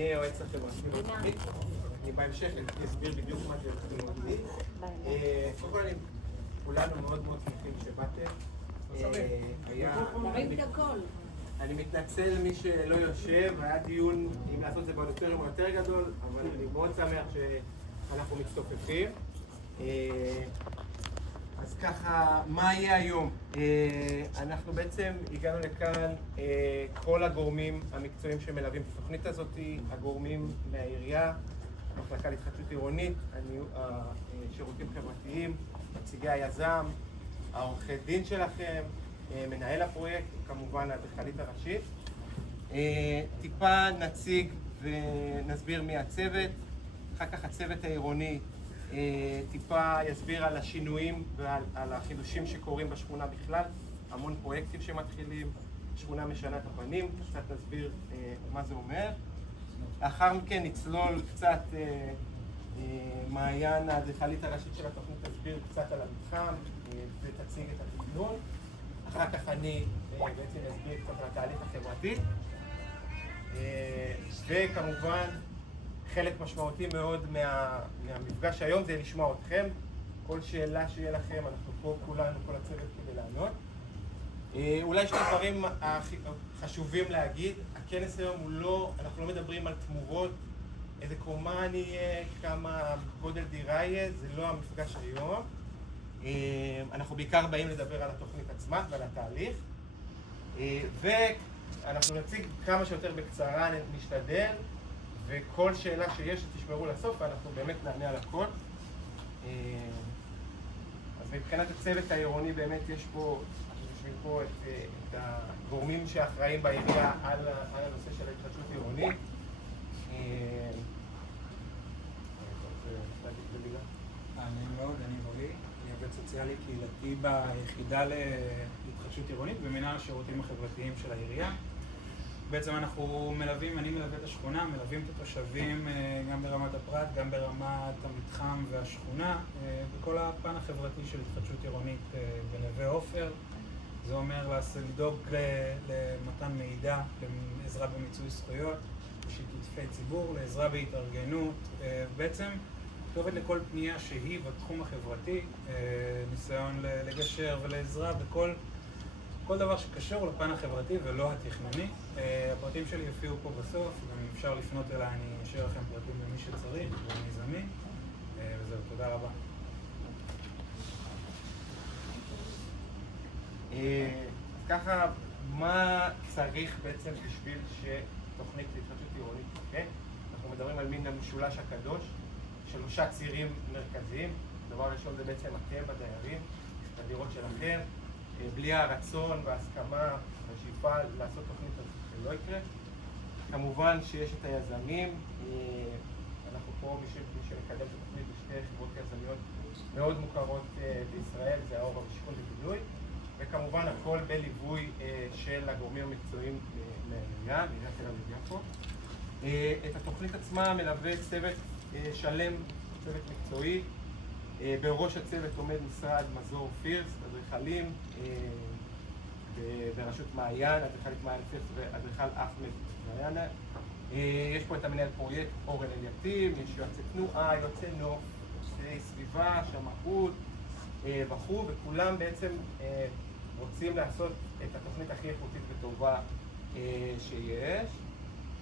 אני יועץ החברתי. אני בהמשך אסביר בדיוק מה זה חינוכי. קודם כל, כולנו מאוד מאוד שמחים שבאתם. אני מתנצל למי שלא יושב, היה דיון אם לעשות את זה באודיטוריום יותר גדול, אבל אני מאוד שמח שאנחנו מצטופפים. אז ככה, מה יהיה היום? אנחנו בעצם הגענו לכאן, כל הגורמים המקצועיים שמלווים את התוכנית הזאת, הגורמים מהעירייה, המחלקה להתחדשות עירונית, השירותים חברתיים, נציגי היזם, העורכי דין שלכם, מנהל הפרויקט, כמובן האדריכלית הראשית. טיפה נציג ונסביר מי הצוות, אחר כך הצוות העירוני טיפה יסביר על השינויים ועל החידושים שקורים בשכונה בכלל, המון פרויקטים שמתחילים, שכונה משנה את הפנים, קצת נסביר מה זה אומר. לאחר מכן נצלול קצת, מעיין האדריכלית הראשית של התוכנית תסביר קצת על המתחם ותציג את התכנון. אחר כך אני בעצם אסביר קצת על התהליך החברתי. וכמובן, חלק משמעותי מאוד מהמפגש היום זה לשמוע אתכם. כל שאלה שיהיה לכם, אנחנו פה כולנו, כל הצוות כדי לענות. אולי שני דברים חשובים להגיד, הכנס היום הוא לא, אנחנו לא מדברים על תמורות, איזה קומה אני אהיה, כמה גודל דירה יהיה, זה לא המפגש היום. אנחנו בעיקר באים לדבר על התוכנית עצמה ועל התהליך. ואנחנו נציג כמה שיותר בקצרה, נשתדל, וכל שאלה שיש תשמרו לסוף, ואנחנו באמת נענה על הכל. אז מבחינת הצוות העירוני באמת יש פה, אנחנו יושבים פה את הגורמים שאחראים בעירייה על הנושא של ההתחדשות עירונית. אני מאוד, אני רועי, אני עובד סוציאלי קהילתי ביחידה להתחדשות עירונית במינהל השירותים החברתיים של העירייה. בעצם אנחנו מלווים, אני מלווה את השכונה, מלווים את התושבים גם ברמת הפרט, גם ברמת המתחם והשכונה, בכל הפן החברתי של התחדשות עירונית בנווה עופר. זה אומר לדאוג למתן מידע, לעזרה במיצוי זכויות, לשיתופי ציבור, לעזרה בהתארגנות, בעצם כתובת לכל פנייה שהיא בתחום החברתי, ניסיון לגשר ולעזרה בכל דבר שקשור לפן החברתי ולא התכנוני. הפרטים שלי יופיעו פה בסוף, גם אפשר לפנות אליי, אני אשאיר לכם פרטים למי שצריך ומי זמין, וזהו, תודה רבה. אז ככה, מה צריך בעצם בשביל שתוכנית להתחדשות עירונית תקרה? אנחנו מדברים על מין המשולש הקדוש, 3 צירים מרכזיים. דבר ראשון זה בעצם אתם בדיירים, בדירות שלכם. בלי הרצון וההסכמה והשאיפה לעשות תוכנית הזאת, זה לא יקרה. כמובן שיש את היזמים, אנחנו פה מי שמקדם את התוכנית בשתי חברות יזמיות מאוד מוכרות בישראל, זה האור והשיכון ובינוי, וכמובן הכל בליווי של הגורמים המקצועיים מהעירייה, מעיריית תל אביב יפו. את התוכנית עצמה מלווה צוות שלם, צוות מקצועי. בראש הצוות עומד משרד מזור פירס, אדריכלים בראשות מעיין, אדריכלית מעיין פירס ואדריכל אחמד מעיינה. יש פה את המנהל פרויקט אורן אליתים, יש יועצי תנועה, יועצי נוף, יועצי סביבה, שמאות וכו', וכולם בעצם רוצים לעשות את התוכנית הכי איכותית וטובה שיש.